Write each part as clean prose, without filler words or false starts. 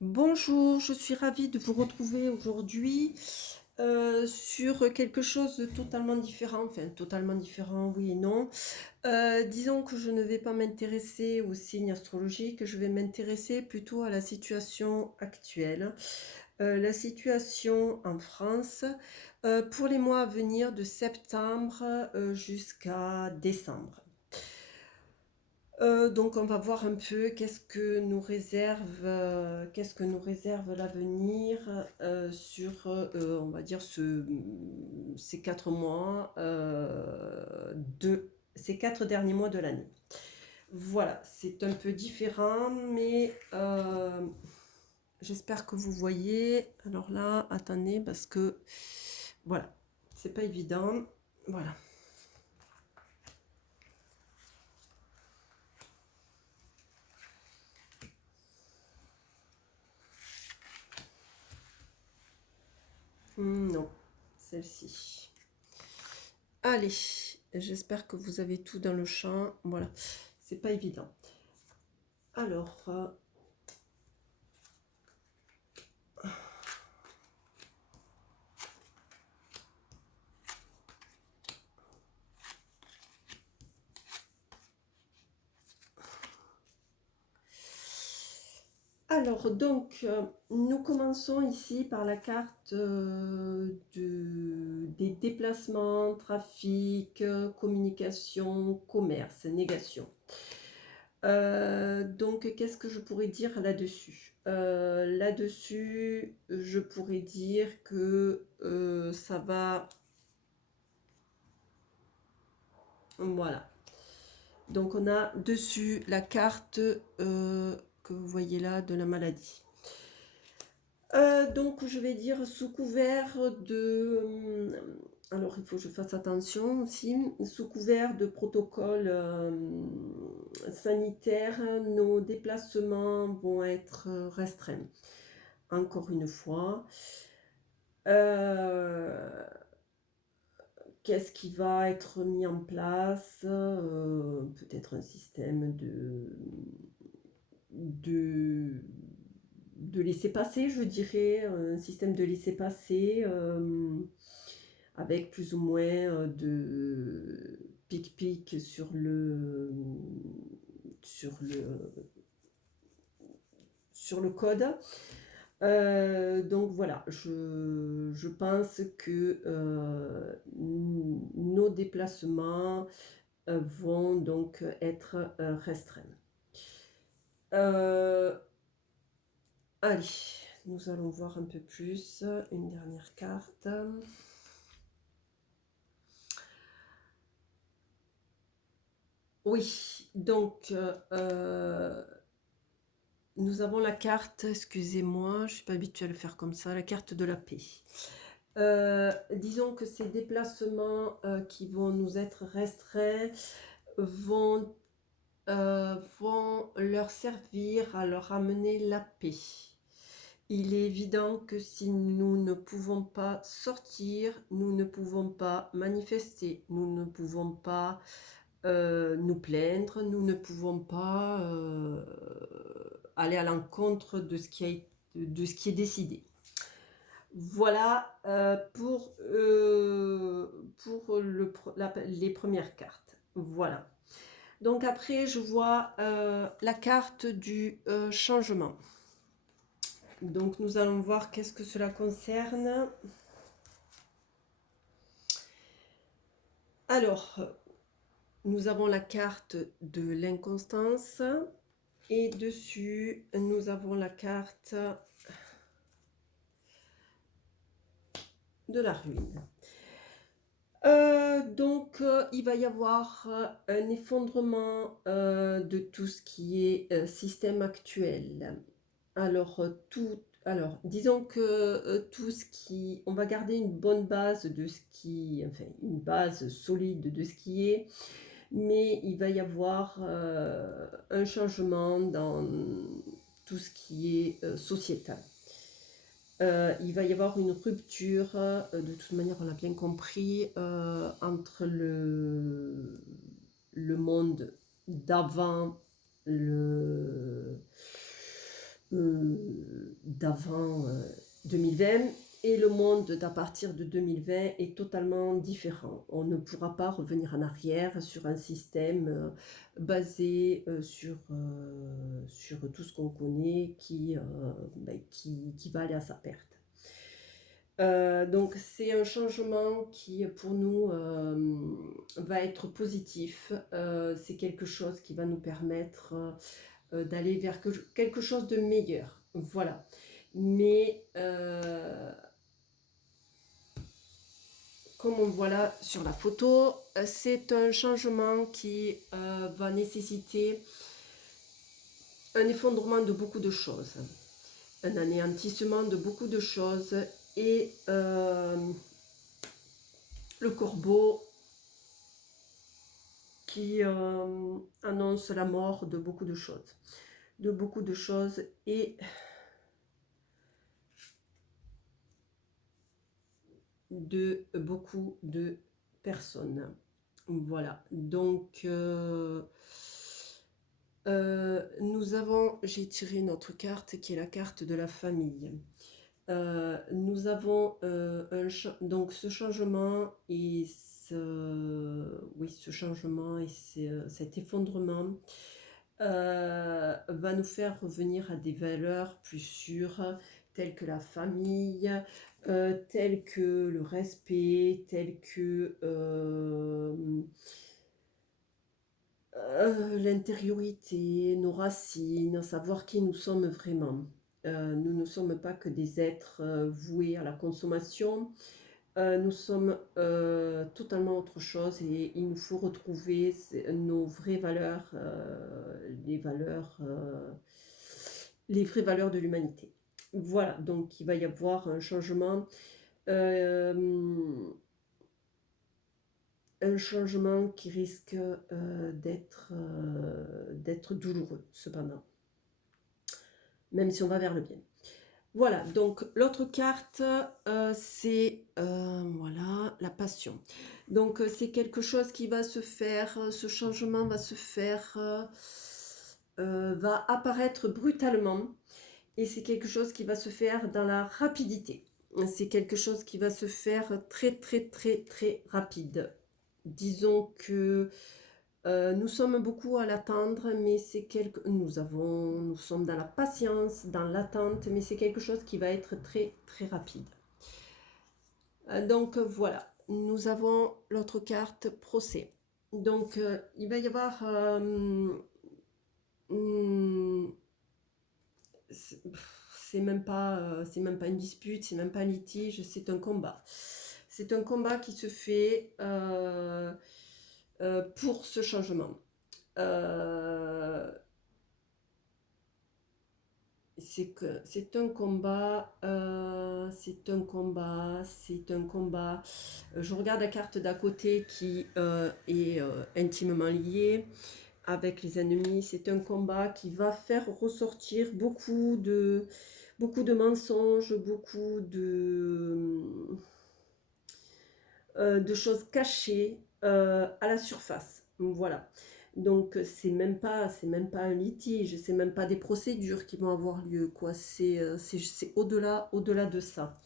Bonjour, je suis ravie de vous retrouver aujourd'hui sur quelque chose de totalement différent, enfin totalement différent, oui et non. Disons que je ne vais pas m'intéresser aux signes astrologiques, je vais m'intéresser plutôt à la situation actuelle, la situation en France pour les mois à venir de septembre jusqu'à décembre. Donc on va voir un peu qu'est-ce que nous réserve l'avenir, sur, on va dire ces 4 mois, de ces 4 derniers mois de l'année. Voilà, c'est un peu différent, mais j'espère que vous voyez. Alors là, attendez parce que voilà, c'est pas évident. Voilà. Non, celle-ci. Allez, j'espère que vous avez tout dans le champ. Voilà, c'est pas évident. Alors, nous commençons ici par la carte des déplacements, trafic, communication, commerce, négation. Donc, qu'est-ce que je pourrais dire là-dessus? Là-dessus, je pourrais dire que ça va. Voilà. Donc, on a dessus la carte que vous voyez là de la maladie. Donc, je vais dire sous couvert de. Alors, il faut que je fasse attention aussi. Sous couvert de protocole sanitaire, nos déplacements vont être restreints. Encore une fois. Euh, Qu'est-ce qui va être mis en place? Peut-être un système de, de laisser-passer, je dirais, un système de laisser-passer avec plus ou moins de pic-pic sur le, sur le code. Donc voilà, je pense que nos déplacements vont donc être restreints. Euh, Allez, nous allons voir un peu plus. Une dernière carte. Oui, donc nous avons la carte, excusez-moi, je ne suis pas habituée à le faire comme ça, la carte de la paix. Disons que ces déplacements qui vont nous être restreints vont leur servir à leur amener la paix. Il est évident que si nous ne pouvons pas sortir, nous ne pouvons pas manifester, nous ne pouvons pas nous plaindre, nous ne pouvons pas aller à l'encontre de ce qui est décidé. Voilà pour les premières cartes. Voilà. Donc après, je vois la carte du changement. Donc nous allons voir qu'est-ce que cela concerne. Alors, nous avons la carte de l'inconstance et dessus, nous avons la carte de la ruine. Il va y avoir un effondrement de tout ce qui est système actuel. Alors, disons que tout ce qui, on va garder une bonne base de ce qui, enfin, une base solide de ce qui est, mais il va y avoir un changement dans tout ce qui est sociétal. Il va y avoir une rupture, de toute manière on l'a bien compris, entre le monde d'avant le, d'avant 2020 et le monde d'à partir de 2020 est totalement différent. On ne pourra pas revenir en arrière sur un système basé sur tout ce qu'on connaît qui va aller à sa perte. Donc c'est un changement qui pour nous va être positif. C'est quelque chose qui va nous permettre d'aller vers quelque chose de meilleur. Voilà. Mais comme on voit là sur la photo, c'est un changement qui va nécessiter un effondrement de beaucoup de choses, un anéantissement de beaucoup de choses et le corbeau qui annonce la mort de beaucoup de choses. Et de beaucoup de personnes. Voilà, donc nous avons, j'ai tiré notre carte qui est la carte de la famille. Nous avons donc ce changement et ce changement et cet effondrement va nous faire revenir à des valeurs plus sûres telles que la famille, telles que le respect, telles que l'intériorité, nos racines, savoir qui nous sommes vraiment. Nous ne sommes pas que des êtres voués à la consommation, nous sommes totalement autre chose et il nous faut retrouver nos vraies valeurs, les vraies valeurs de l'humanité. Voilà, donc il va y avoir un changement qui risque d'être douloureux, cependant, même si on va vers le bien. Voilà, donc l'autre carte, c'est voilà, la passion. Donc c'est quelque chose qui va se faire, ce changement va se faire, va apparaître brutalement, et c'est quelque chose qui va se faire dans la rapidité. C'est quelque chose qui va se faire très très très très rapide. Disons que nous sommes beaucoup à l'attendre, mais nous sommes dans la patience, dans l'attente, mais c'est quelque chose qui va être très très rapide. Donc voilà, nous avons l'autre carte procès. Donc il va y avoir c'est même pas une dispute, c'est même pas un litige, c'est un combat. C'est un combat qui se fait pour ce changement. C'est un combat, Je regarde la carte d'à côté qui est intimement liée avec les ennemis. C'est un combat qui va faire ressortir beaucoup de mensonges, beaucoup de choses cachées à la surface. Voilà. Donc c'est même pas un litige, c'est même pas des procédures qui vont avoir lieu, quoi. C'est au-delà de ça.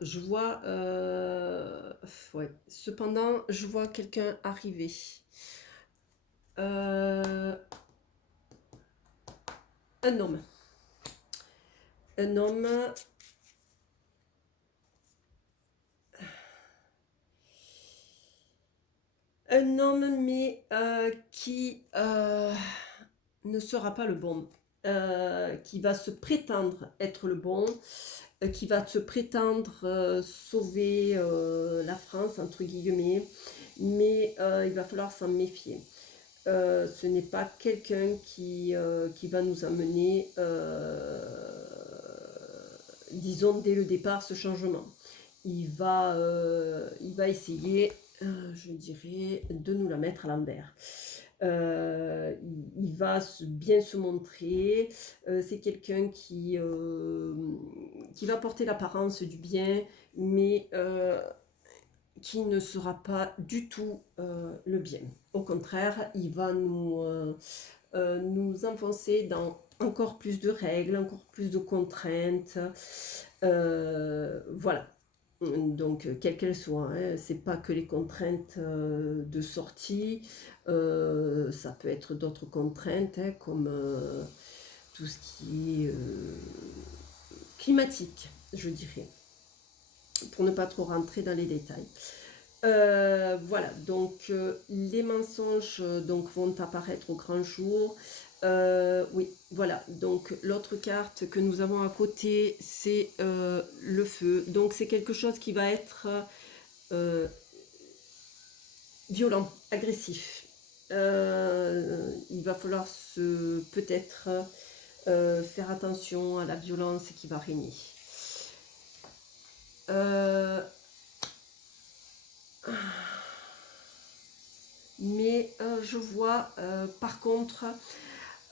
Je vois ouais. Cependant, je vois quelqu'un arriver. Un homme. Un homme. Un homme, mais qui ne sera pas le bon. Qui va se prétendre être le bon, qui va se prétendre sauver la France, entre guillemets, mais il va falloir s'en méfier. Ce n'est pas quelqu'un qui va nous amener, disons, dès le départ, ce changement. Il va essayer, je dirais, de nous la mettre à l'envers. Il va bien se montrer. C'est quelqu'un qui va porter l'apparence du bien, mais qui ne sera pas du tout le bien. Au contraire, il va nous enfoncer dans encore plus de règles, encore plus de contraintes. Voilà. Donc, quelles qu'elles soient, hein, c'est pas que les contraintes de sortie, ça peut être d'autres contraintes, hein, comme tout ce qui est climatique, je dirais, pour ne pas trop rentrer dans les détails. Voilà, donc les mensonges donc, vont apparaître au grand jour. Oui, voilà, donc l'autre carte que nous avons à côté, c'est le feu. Donc c'est quelque chose qui va être violent, agressif. Il va falloir peut-être faire attention à la violence qui va régner. Mais je vois par contre,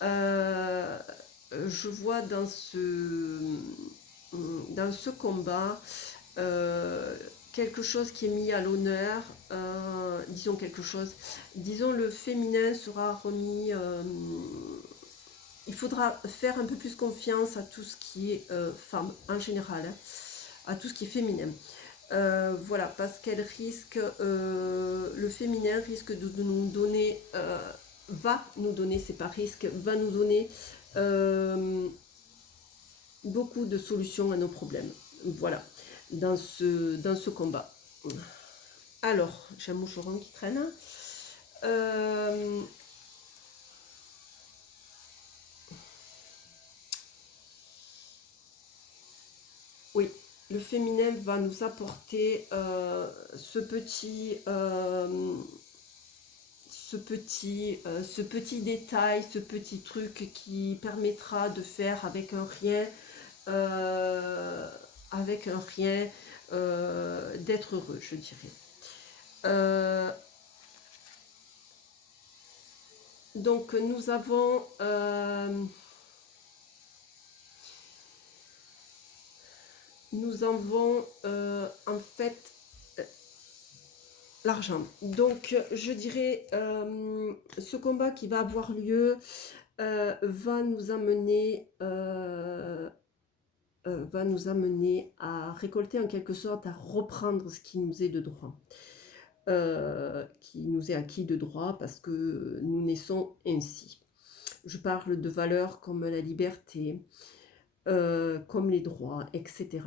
je vois dans ce combat quelque chose qui est mis à l'honneur, disons le féminin sera remis, il faudra faire un peu plus confiance à tout ce qui est femme en général, hein, à tout ce qui est féminin. Voilà, parce qu'elle risque, le féminin risque de nous donner, va nous donner, c'est pas risque, va nous donner beaucoup de solutions à nos problèmes. Voilà, dans ce combat. Alors, j'ai un moucheron qui traîne. Oui, le féminin va nous apporter ce petit détail, ce petit truc qui permettra de faire avec un rien, d'être heureux, je dirais. Donc nous avons en fait l'argent. Donc je dirais ce combat qui va avoir lieu va nous amener à récolter en quelque sorte, à reprendre ce qui nous est de droit. Qui nous est acquis de droit parce que nous naissons ainsi. Je parle de valeurs comme la liberté, comme les droits, etc.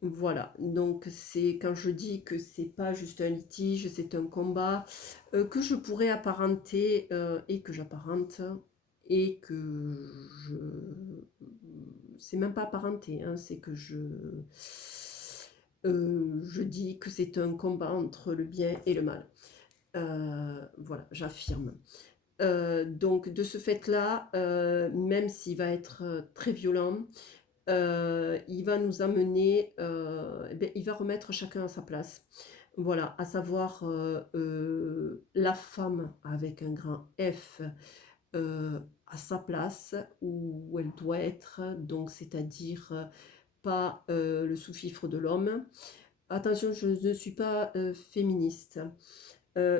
Voilà, donc c'est quand je dis que c'est pas juste un litige, c'est un combat que je pourrais apparenter et que j'apparente et que je... C'est même pas apparenté, hein, c'est que je dis que c'est un combat entre le bien et le mal. Voilà, j'affirme. Donc de ce fait-là, même s'il va être très violent, il va nous amener, il va remettre chacun à sa place. Voilà, à savoir la femme avec un grand F à sa place où elle doit être, donc c'est-à-dire pas le sous-fifre de l'homme. Attention, je ne suis pas féministe.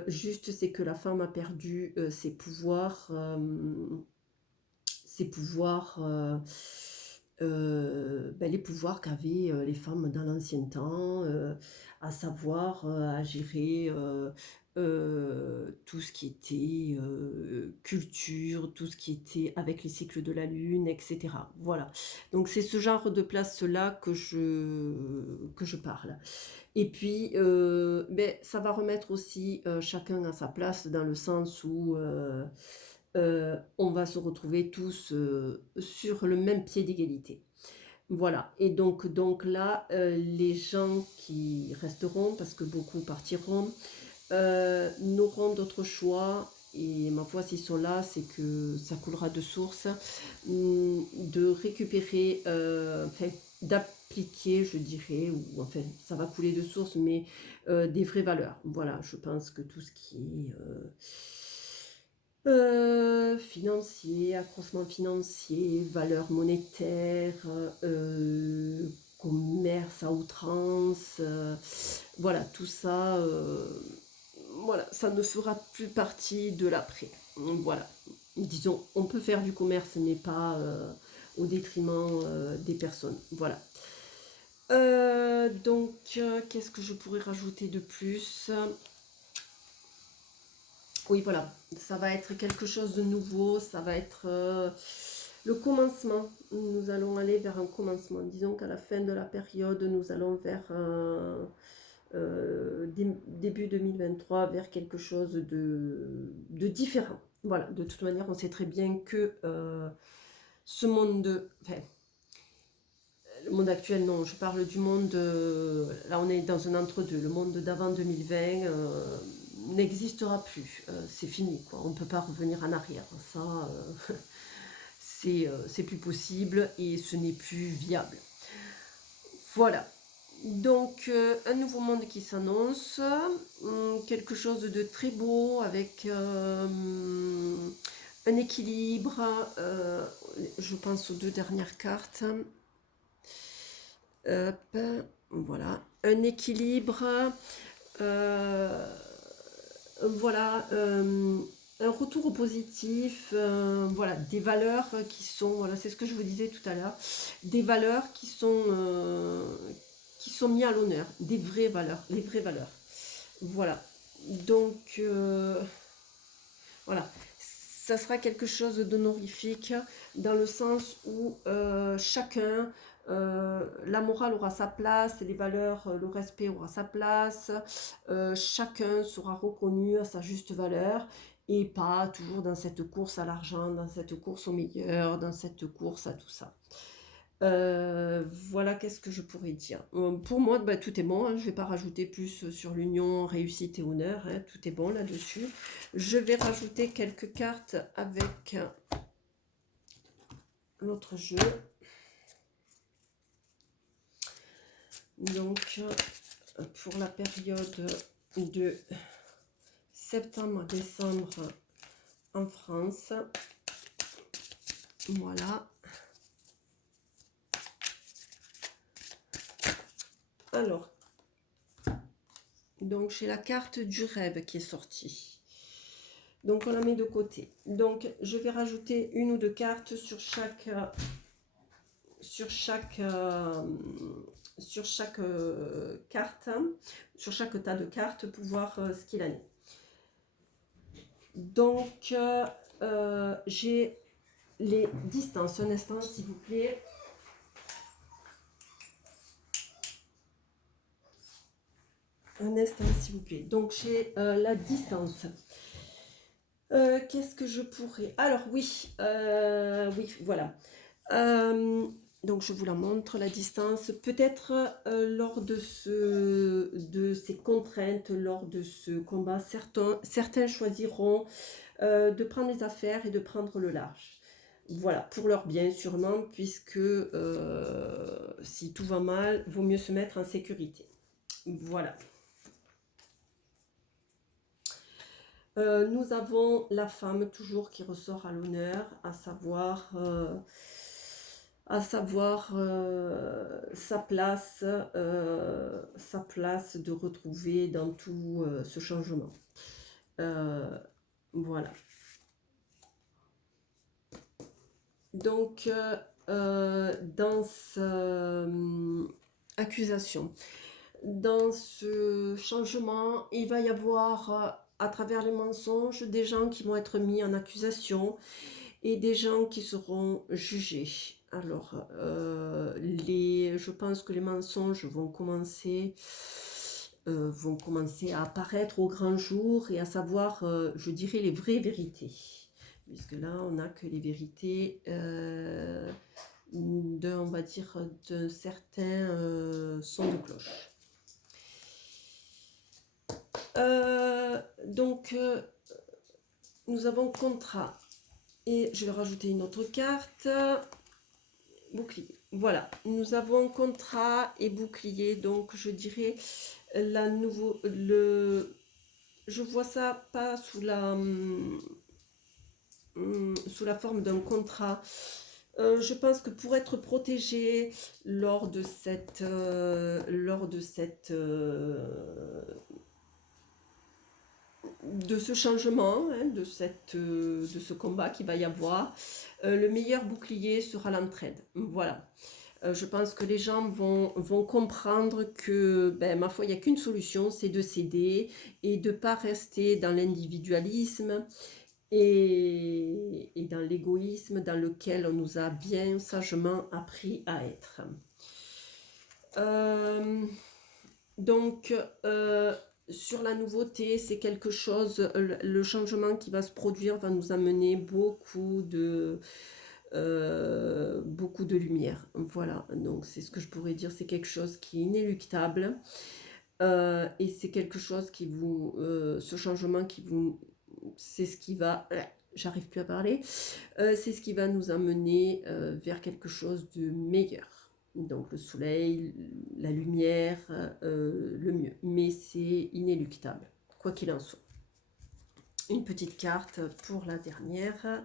Juste, c'est que la femme a perdu ses pouvoirs, les pouvoirs qu'avaient les femmes dans l'ancien temps, à savoir à gérer tout ce qui était culture, tout ce qui était avec les cycles de la lune, etc. Voilà. Donc c'est ce genre de place-là que je parle. Et puis, ça va remettre aussi chacun à sa place dans le sens où on va se retrouver tous sur le même pied d'égalité. Voilà, et donc là, les gens qui resteront, parce que beaucoup partiront, n'auront d'autre choix, et ma foi s'ils sont là, c'est que ça coulera de source, de récupérer, d'appliquer, je dirais, ou enfin ça va couler de source, mais des vraies valeurs. Voilà, je pense que tout ce qui est financier, accroissement financier, valeur monétaire, commerce à outrance, voilà, tout ça, voilà, ça ne fera plus partie de l'après. Voilà, disons, on peut faire du commerce, mais pas au détriment des personnes. Voilà. Donc, qu'est-ce que je pourrais rajouter de plus? Oui, voilà, ça va être quelque chose de nouveau, ça va être le commencement. Nous allons aller vers un commencement. Disons qu'à la fin de la période, nous allons vers un début 2023, vers quelque chose de différent. Voilà, de toute manière, on sait très bien que ce monde, enfin, le monde actuel, non, je parle du monde, là on est dans un entre-deux, le monde d'avant 2020 n'existera plus, c'est fini, quoi. On ne peut pas revenir en arrière, ça c'est plus possible et ce n'est plus viable. Voilà, donc un nouveau monde qui s'annonce, quelque chose de très beau avec un équilibre, je pense aux deux dernières cartes. Hop, voilà, un équilibre, euh, voilà, un retour au positif, voilà, des valeurs qui sont, voilà, c'est ce que je vous disais tout à l'heure, des valeurs qui sont mises à l'honneur, des vraies valeurs, les vraies valeurs. Voilà, donc voilà, ça sera quelque chose d'honorifique dans le sens où chacun, la morale aura sa place, les valeurs, le respect aura sa place, chacun sera reconnu à sa juste valeur et pas toujours dans cette course à l'argent, dans cette course au meilleur, dans cette course à tout ça. Voilà, qu'est-ce que je pourrais dire. Pour moi, bah, tout est bon, hein, je ne vais pas rajouter plus sur l'union, réussite et honneur, hein, tout est bon là-dessus. Je vais rajouter quelques cartes avec l'autre jeu. Donc, pour la période de septembre à décembre en France, voilà. Alors, donc j'ai la carte du rêve qui est sortie. Donc on la met de côté. Donc je vais rajouter une ou deux cartes sur chaque carte, sur chaque tas de cartes pour voir ce qu'il en est. Donc j'ai les distances. Un instant s'il vous plaît. Un instant s'il vous plaît. Donc j'ai la distance. Qu'est-ce que je pourrais... Alors oui, oui, voilà. Donc je vous la montre, la distance. Peut-être lors de ces contraintes, lors de ce combat, certains choisiront de prendre les affaires et de prendre le large. Voilà, pour leur bien sûrement, puisque si tout va mal, vaut mieux se mettre en sécurité. Voilà. Nous avons la femme toujours qui ressort à l'honneur, à savoir sa place de retrouver dans tout ce changement. Voilà. Donc, dans accusation, dans ce changement, il va y avoir à travers les mensonges des gens qui vont être mis en accusation et des gens qui seront jugés. Alors, je pense que les mensonges vont commencer à apparaître au grand jour et à savoir, je dirais, les vraies vérités. Puisque là, on n'a que les vérités on va dire, d'un certain son de cloche. Donc, nous avons contrat. Et je vais rajouter une autre carte. Bouclier. Voilà, nous avons contrat et bouclier. Donc, je dirais je vois ça pas sous la forme d'un contrat Je pense que pour être protégé lors de de ce changement, hein, de ce combat qu'il va y avoir, le meilleur bouclier sera l'entraide. Voilà. Je pense que les gens vont comprendre que, ben, ma foi, il n'y a qu'une solution, c'est de s'aider et de ne pas rester dans l'individualisme et dans l'égoïsme dans lequel on nous a bien sagement appris à être. Euh, donc, sur la nouveauté, c'est quelque chose, le changement qui va se produire va nous amener beaucoup de lumière. Voilà, donc c'est ce que je pourrais dire, c'est quelque chose qui est inéluctable. Et c'est quelque chose ce changement c'est ce qui va, j'arrive plus à parler, c'est ce qui va nous amener vers quelque chose de meilleur. Donc le soleil, la lumière, le mieux. Mais c'est inéluctable, quoi qu'il en soit. Une petite carte pour la dernière.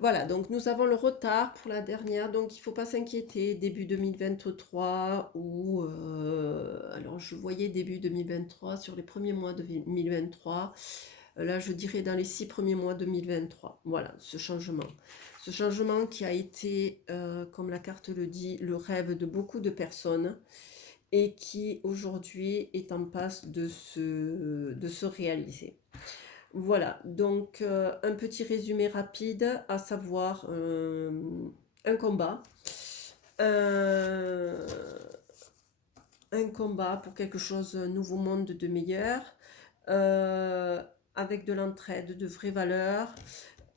Voilà, donc nous avons le retard pour la dernière, donc il ne faut pas s'inquiéter, début 2023, ou alors je voyais début 2023 sur les premiers mois de 2023, là je dirais dans les 6 premiers mois 2023, voilà, ce changement. Ce changement qui a été, comme la carte le dit, le rêve de beaucoup de personnes, et qui aujourd'hui est en passe de se réaliser. Voilà, donc un petit résumé rapide, à savoir un combat. Un combat pour quelque chose, un nouveau monde de meilleur, avec de l'entraide, de vraies valeurs,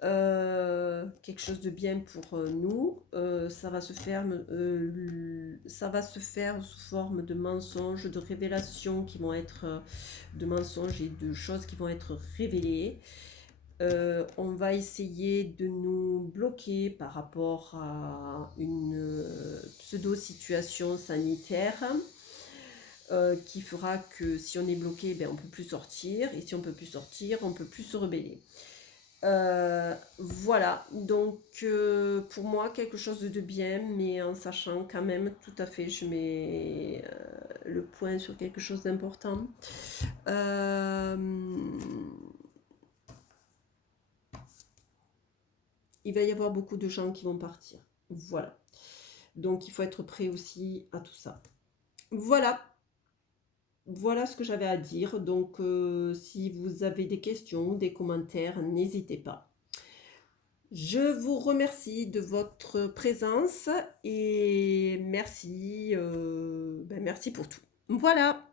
quelque chose de bien pour nous. Ça va se faire sous forme de mensonges, de révélations qui vont être de mensonges et de choses qui vont être révélées. On va essayer de nous bloquer par rapport à une pseudo-situation sanitaire qui fera que si on est bloqué, ben, on ne peut plus sortir. Et si on ne peut plus sortir, on ne peut plus se rebeller. Voilà, donc pour moi quelque chose de bien, mais en sachant quand même tout à fait, je mets le point sur quelque chose d'important. Il va y avoir beaucoup de gens qui vont partir. Voilà. Donc il faut être prêt aussi à tout ça. Voilà. Voilà ce que j'avais à dire. Donc si vous avez des questions, des commentaires, n'hésitez pas. Je vous remercie de votre présence et merci, merci pour tout. Voilà.